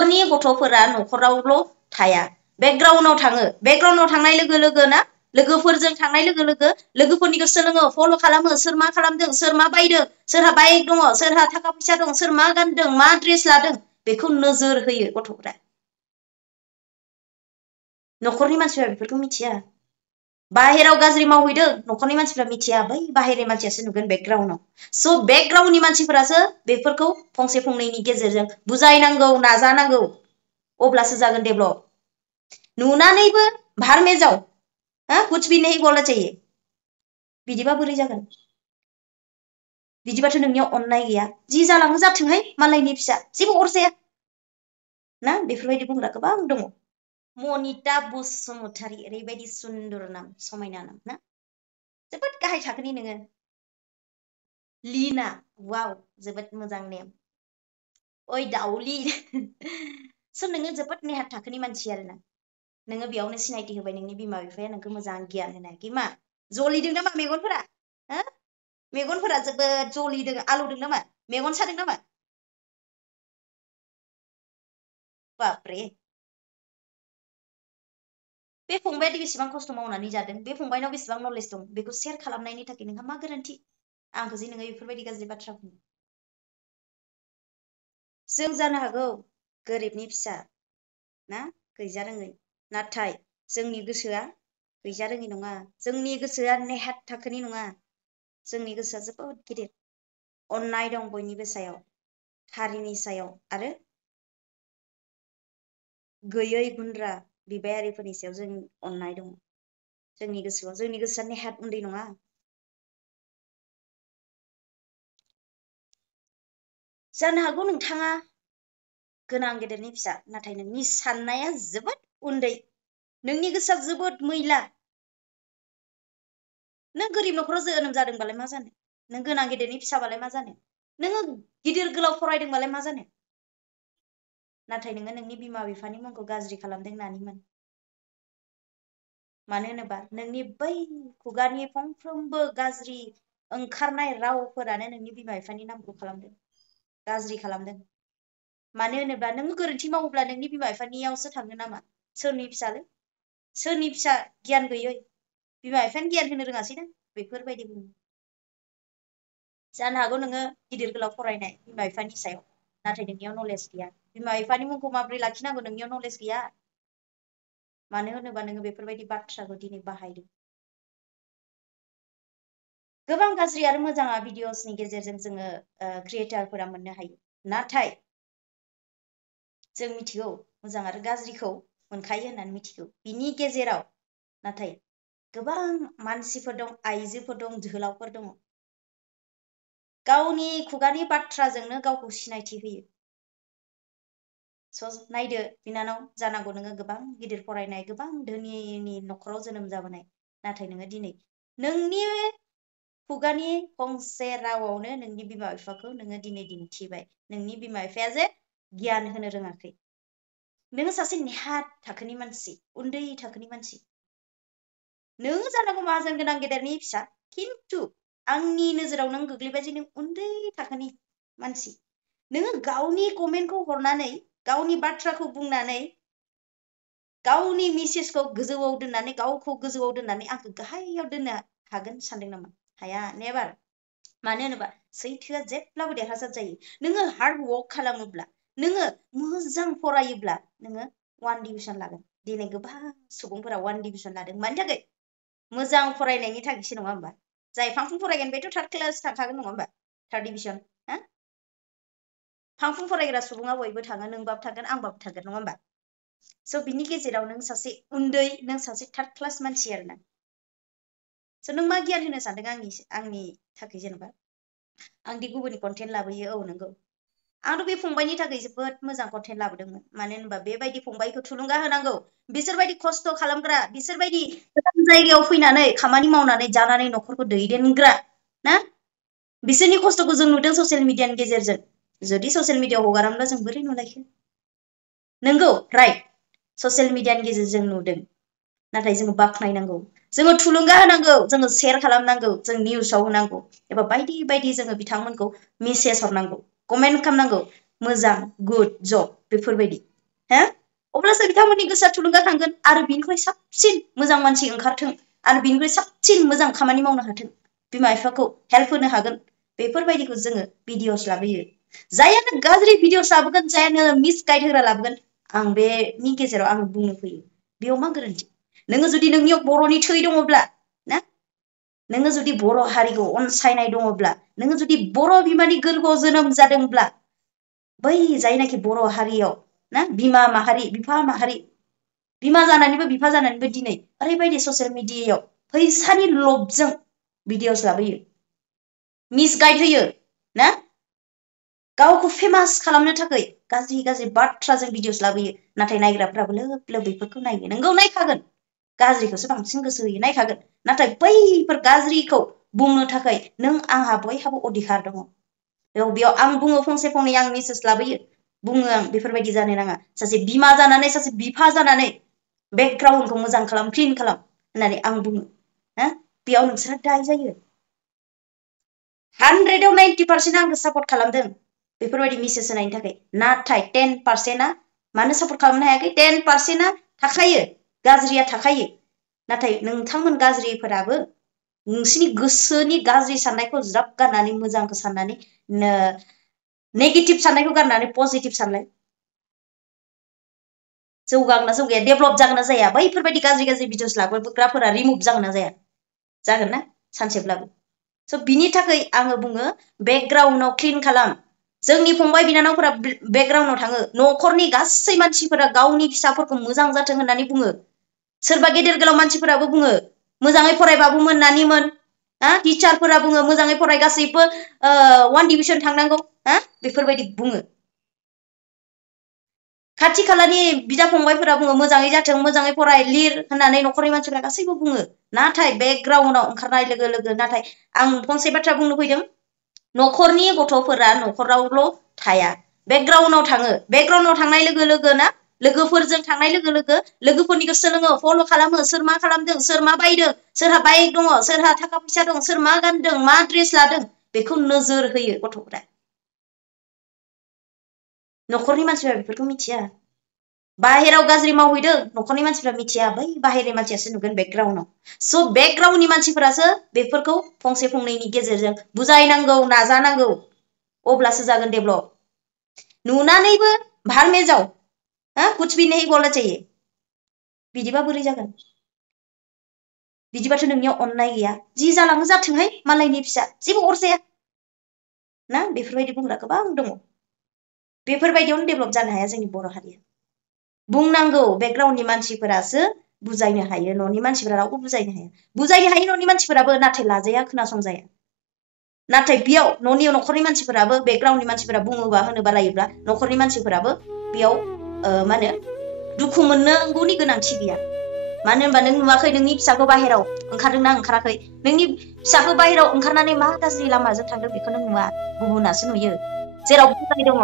न'खरनि गथ'फोरा न'खरावल' थाया बेकग्राउन्डआव थाङो बेकग्राउन्डआव थांनाय लोगो लोगो ना लोगोफोरजों थांनाय लोगो लोगो लोगोफोरनिखौ सोलोङो फल' खालामो सोर मा खालामदों सोर मा बायदों सोरहा बाइक दङ सोरहा थाखा फैसा दं सोर मा गानदों मा ड्रेस लादों बेखौ नोजोर होयो गथ'फोरा न'खरनि मानसिफोरा बेफोरखौ मिथिया बाहेराव गाज्रि मावहैदों न'खरनि मानसिफोरा मिथिया बै बाहेरनि मानसियासो नुगोन बेकग्राउन्डआव स' बेकग्राउन्डनि मानसिफोरासो बेफोरखौ फंसे फंनैनि गेजेरजों बुजायनांगौ नाजानांगौ अब्लासो जागोन डेभलप नुनानैबो भार में जाओ कुछ भी नहीं बोलना चाहिए बिदिबा बोरै जागोन बिदिबाथ' नोंनियाव अननाय गैया जि जालाङो जाथोंहाय मालायनि फिसा जेबो अरजाया ना बेफोरबायदि बुंग्रा गोबां दङ मनिता बसुमतारी ओरैबायदि सुन्दर नाम समायना नाम ना जोबोद गाहाय थाखोनि नोङो लीना वाव जोबोद मोजां नेम ओइ दाउली स' नोङो जोबोद नेहाथ थाखोनि मानसि आरोना नोङो बेयावनो सिनायथि होबाय नोंनि बिमा बिफाया नोंखौ मोजां गियान होनो हायाखै मा जलिदों नामा मेगनफोरा मेगनफोरा जोबोद जलिदों आलौदों नामा मेगन सादों नामा बापरे बे फंबायादि बेसेबां खस्थ' मावनानै जादों बे फंबायनाव बेसेबां नलेज दं बेखौ शेयार खालामनायनि थाखाय नोंहा मा गोरोन्थि आंखौ जे नोङो बेफोरबायदि गाज्रि बाथ्रा बुङो जों जानो हागौ गोरिबनि फिसा ना गैजारोङै नाथाय जोंनि गोसोआ गैजारोङै नङा जोंनि गोसोआ नेहाथ थाखोनि नङा जोंनि गोसोआ जोबोद गिदिर अननाय दं बयनिबो सायाव हारिनि सायाव आरो गैयै गुन्द्रा बिबायारिफोरनि सायाव जों अननाय दङ जोंनि गोसोआ नेहाथ उन्दै नङा जानो हागौ नोंथाङा गोनां गेदेरनि फिसा नाथाय नोंनि साननाया जोबोद उन्दै नोंनि गोसोआ जोबोद मैला नों गोरिब न'खराव जोनोम जादोंबालाय मा जानो नों गोनां गेदेरनि फिसाबालाय मा जानो नोङो गिदिर गोलाव फरायदोंबालाय मा जानो नाथाय नोङो नोंनि बिमा बिफानि मुंखौ गाज्रि खालामदों नानिमोन मानो होनोबा नोंनि बै खुगानि फंफ्रोमबो गाज्रि ओंखारनाय रावफोरानो नोंनि बिमा बिफानि नामखौ खालामदों गाज्रि खालामदों मानो होनोब्ला नों गोरोन्थि मावोब्ला नोंनि बिमा बिफानियावसो थाङो नामा सोरनि फिसालै सोरनि फिसा गियान गैयै बिमा बिफायानो गियान होनो रोङासैना बेफोरबायदि बुङो जानो हागौ नोङो गिदिर गोलाव फरायनाय बिमा बिफानि सायाव नाथाय नोंनियाव नलेज गैया बिमा बिफानि मुंखौ माबोरै लाखिनांगौ नोंनियाव नलेज गैया मानो होनोबा नोङो बेफोरबायदि बाथ्राखौ दिनै बाहायदों गोबां गाज्रि आरो मोजाङा भिडिअसनि गेजेरजों जोङो क्रिएटारफोरा मोननो हायो नाथाय जों मिथिगौ मोजां आरो गाज्रिखौ मोनखायो होननानै मिथिगौ बिनि गेजेराव नाथाय गोबां मानसिफोर दं आइजोफोर दं जोहोलावफोर दङ गावनि खुगानि बाथ्राजोंनो गावखौ सिनायथि होयो स' नायदो बिनानाव जानांगौ नोङो गोबां गिदिर फरायनाय गोबां धोनिनि न'खराव जोनोम जाबोनाय नाथाय नोङो दिनै नोंनि खुगानि फंसे रावावनो नोंनि बिमा बिफाखौ नोङो दिनै दिन्थिबाय नोंनि बिमा बिफाया जे गियान होनो रोङाखै नोङो सासे नेहाथ थाखोनि मानसि उन्दै थाखोनि मानसि नों जानांगौ माहाजोन गोनां गेदेरनि फिसा खिन्थु आंनि नोजोराव नों गोग्लैबाय जे नों उन्दै थाखोनि मानसि नोङो गावनि कमेन्टखौ हरनानै गावनि बाथ्राखौ बुंनानै गावनि मेसेजखौ गोजौआव दोननानै गावखौ गोजौआव दोननानै आंखौ गाहायाव दोननो हागोन सानदों नामा हाया नेभार मानो होनोबा सैथोआ जेब्लाबो देरहासार जायो नोङो हार्ड वर्क खालामोब्ला नोङो मोजां फरायोब्ला नोङो 1 डिभिजन लागोन दिनै गोबां सुबुंफोरा 1 डिभिजन लादों मानि थाखाय मोजां फरायनायनि थाखायसो नङा होमबा जाय फांफुं फरायगोन बेथ' 3rd क्लास थांखागोन नङा होमबा 3rd डिभिजन फांफुं फरायग्रा सुबुङा बयबो थाङो नोंबाबो थागोन आंबाबो थागोन नङा होमबा स' बिनि गेजेराव नों सासे उन्दै नों सासे 3rd क्लास मानसि आरोना स' नों मा गियान होनो सानदों आंनि थाखाय जेनेबा आं दि गुबुननि कन्टेन्ट लाबोयो औ नंगौ आंथ' बे फंबायनि थाखाय जोबोद मोजां कन्टेन्ट लाबोदोंमोन मानो होनबा बेबायदि फंबायखौ थुलुंगा होनांगौ बिसोरबायदि खस्थ' खालामग्रा बिसोरबायदि गोजान जायगायाव फैनानै खामानि मावनानै जानानै न'खरखौ दैदेनग्रा ना बिसोरनि खस्थ'खौ जों नुदों ससियेल मिडियानि गेजेरजों जुदि ससियेल मिडियाआव हगारामोनब्ला जों बोरै नुलायखो नंगौ राइट ससियेल मिडियानि गेजेरजों नुदों नाथाय जोङो बाख्नायनांगौ जोङो थुलुंगा होनांगौ जोङो शेयार खालामनांगौ जों निउसाव होनांगौ एबा बायदि बायदि जोङो बिथांमोनखौ मेसेज हरनांगौ कमेन्ट खालामनांगौ मोजां गुड जब बेफोरबायदि हो अब्लासो बिथांमोननि गोसोआ थुलुंगाखांगोन आरो बिनिख्रुइ साबसिन मोजां मानसि ओंखारथों आरो बिनिख्रुइ साबसिन मोजां खामानि मावनो हाथों बिमा बिफाखौ हेल्प होनो हागोन बेफोरबायदिखौ जोङो भिडिअस लाबोयो जायानो गाज्रि भिडिअस लाबोगोन जायानो मिसगाइड होग्रा लाबोगोन आं बेनि गेजेराव आं बुंनो फैयो बेयाव मा गोरोन्थि नोङो जुदि नोंनियाव बर'नि थै दङब्ला ना नोङो जुदि बर' हारिखौ अनसायनाय दङब्ला नोङो जुदि बर' बिमानि गोरबोआव जोनोम जादोंब्ला बै जायनाखि बर' हारियाव ना बिमा माहारि बिफा माहारि बिमा जानानैबो बिफा जानानैबो दिनै ओरैबायदि ससियेल मिडियायाव फैसानि लबजों भिडिअस लाबोयो मिसगाइड होयो ना गावखौ फेमास खालामनो थाखाय गाज्रि गाज्रि बाथ्राजों भिडिअस लाबोयो नाथाय नायग्राफ्राबो लोब लोब बेफोरखौ नायो नोंगौ नायखागोन गाज्रिखौसो बांसिन गोसो होयो नायखागोन नाथाय बैफोर गाज्रिखौ बुंनो थाखाय नों आंहा बयहाबो अधिकार दङ बेयाव आं बुङो फंसे फंनै आं मेसेज लाबोयो बुङो आं बेफोरबायदि जानो नाङा सासे बिमा जानानै सासे बिफा जानानै बेकग्राउन्डखौ मोजां खालाम क्लिन खालाम होननानै आं बुङो हो बेयाव नोंसोरा दाय जायो 100 आव 90% आंखौ सापर्ट खालामदों बेफोरबायदि मेसेज होनायनि थाखाय नाथाय 10%आ मानो सापर्ट खालामनो हायाखै 10%आ थाखायो गाज्रिया थाखायो नाथाय नोंथांमोन गाज्रिफोराबो नोंसिनि गोसोनि गाज्रि साननायखौ ज्राब गारनानै मोजांखौ साननानै नेगेटिभ साननायखौ गारनानै पजिटिभ सानलाय जौगागोन ना जौगाया डेभलप जागोन ना जाया बैफोरबायदि गाज्रि गाज्रि भिडिअस लाबोग्राफोरा रिमुभ जागोन ना जाया जागोन ना सानसेब्लाबो स' बिनि थाखाय आङो बुङो बेकग्राउन्डआव क्लिन खालाम जोंनि फंबाय बिनानावफोरा बेकग्राउन्डआव थाङो न'खरनि गासै मानसिफोरा गावनि फिसाफोरखौ मोजां जाथों होननानै बुङो सोरबा गेदेर गोलाव मानसिफोराबो बुङो मोजाङै फरायबाबोमोन नानिमोन टिचारफोरा बुङो मोजाङै फराय गासैबो 1 डिभिजन थांनांगौ बेफोरबायदि बुङो खाथि खालानि बिदा फंबायफोरा बुङो मोजाङै जाथों मोजाङै फराय लिर होननानै न'खरनि मानसिफोरा गासैबो बुङो नाथाय बेकग्राउन्डआव ओंखारनाय लोगो लोगो नाथाय आं फंसे बाथ्रा बुंनो फैदों न'खरनि गथ'फोरा न'खरावल' थाया बेकग्राउन्डआव थाङो बेकग्राउन्डआव थांनाय लोगो लोगो ना लोगोफोरजों थांनाय लोगो लोगो लोगोफोरनिखौ सोलोङो फल' खालामो सोर मा खालामदों सोर मा बायदों सोरहा बाइक दङ सोरहा थाखा फैसा दं सोर मा गानदों मा ड्रेस लादों बेखौ नोजोर होयो गथ'फोरा न'खरनि मानसिफोरा बेफोरखौ मिथिया बाहेराव गाज्रि मावहैदों न'खरनि मानसिफ्रा मिथिया बै बाहेरनि मानसियासो नुगोन बेकग्राउन्डआव स' बेकग्राउन्डनि मानसिफोरासो बेफोरखौ फंसे फंनैनि गेजेरजों बुजायनांगौ नाजानांगौ अब्लासो जागोन डेभलप नुनानैबो भार में जाओ कुछ भी नहीं बोलना चाहिए बिदिबा बोरै जागोन बिदिबाथ' नोंनियाव अननाय गैया जि जालाङो जाथोंहाय मालायनि फिसा जेबो अरजाया ना बेफोरबायदि बुंग्रा गोबां दङ बेफोरबायदियावनो डेभलप जानो हाया जोंनि बर' हारिया बुंनांगौ बेकग्राउन्डनि मानसिफोरासो बुजायनो हायो न'नि मानसिफोरा रावबो बुजायनो हायो न'नि मानसिफोराबो नाथाय लाजाया खोनासंजाया नाथाय बेयाव न'खरनि मानसिफोराबो बेकग्राउन्डनि मानसिफोरा बुङोबा होनोबा लायोब्ला न'खरनि मानसिफोराबो बेयाव मा होनो दुखु मोननांगौनि गोनांथि गैया मानो होनबा नों नुवाखै नोंनि फिसाखौ बाहेराव ओंखारदोंना ओंखाराखै नोंनि फिसाखौ बाहेराव ओंखारनानै मा गाज्रि लामाजों थांदों बेखौ नों नुवा गुबुनासो नुयो जेराव बुंनाय दङ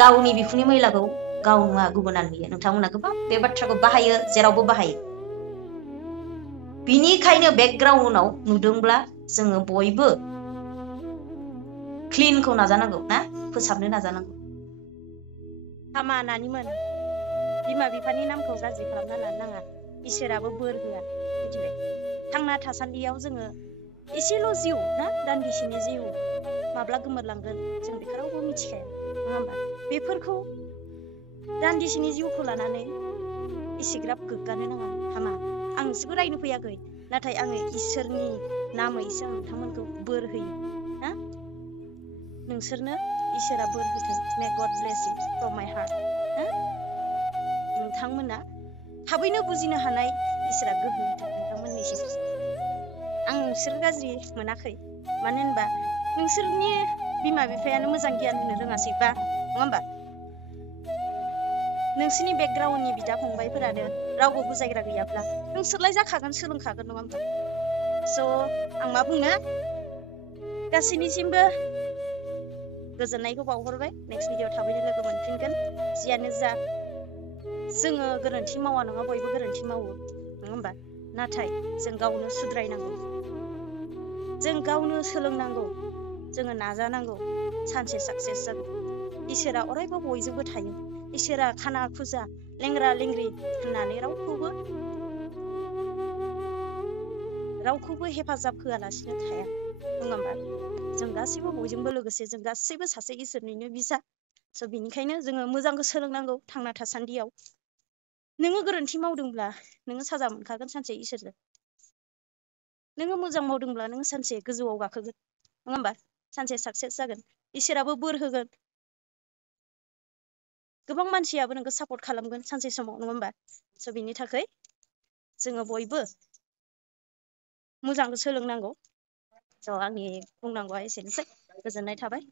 गावनि बिखुंनि मैलाखौ गाव नुवा गुबुना नुयो नोंथांमोना गोबां बे बाथ्राखौ बाहायो जेरावबो बाहायो बिनिखायनो बेकग्राउन्डआव नुदोंब्ला जोङो बयबो क्लिनखौ नाजानांगौ ना फोसाबनो नाजानांगौ हामा नानिमोन बिमा बिफानि नामखौ गाज्रि खालामना लानो नाङा इसोराबो बोर होआ मिथिबाय थांना थासान्दियाव जोङो एसेल' जिउ ना दान्दिसेनि जिउ माब्ला गोमोरलांगोन जों बेखौ रावबो मिथिखाया नङा होमबा बेफोरखौ दान्दिसेनि जिउखौ लानानै एसेग्राब गोग्गानो नाङा हामा आं नोंसोरखौ रायनो फैयाखै नाथाय आङो इसोरनि नामैसो आं नोंथांमोनखौ बोर होयो ना नोंसोरनो इसोरा बोर होथों मे गड ब्लेस यू फ्रम माय हार्ट नोंथांमोना थाबैनो बुजिनो हानाय इसोरा गोहो होथों नोंथांमोननिसिम आं नोंसोर गाज्रि मोनाखै मानो होनबा नोंसोरनि बिमा बिफायानो मोजां गियान होनो रोङासैबा नङा होमबा नोंसोरनि बेकग्राउन्डनि बिदा फंबायफोरानो रावबो बुजायग्रा गैयाब्ला नोंसोरलाय जाखागोन सोलोंखागोन नङा होमबा स' आं मा बुंनो गासैनिसिमबो गोजोननायखौ बावहरबाय नेक्स्ट भिडिअ थाबैनो लोगो मोनफिनगोन जियानो जा जोङो गोरोन्थि मावा नङा बयबो गोरोन्थि मावो नङा होमबा नाथाय जों गावनो सुद्रायनांगौ जों गावनो सोलोंनांगौ जोङो नाजानांगौ सानसे साक्सेस जागोन इसोरा अरायबो बयजोंबो थायो इसोरा खाना खुजा लेंग्रा लेंग्रि होननानै रावखौबो हेफाजाब होआलासिनो थाया नङा होमबा जों गासैबो बयजोंबो लोगोसे जों गासैबो सासे इसोरनिनो बिसा स' बिनिखायनो जोङो मोजांखौ सोलोंनांगौ थांना थासान्दियाव नोङो गोरोन्थि मावदोंब्ला नोङो साजा मोनखागोन सानसे इसोरजों नोङो मोजां मावदोंब्ला नोङो सानसे गोजौआव गाखोगोन नङा होमबा सानसे साक्सेस जागोन इसोराबो बोर होगोन गोबां मानसियाबो नोंखौ सापर्ट खालामगोन सानसे समाव नङा होमबा स' बिनि थाखाय जोङो बयबो मोजांखौ सोलोंनांगौ स' आंनि बुंनांगौआ एसेनोसै गोजोननाय थाबाय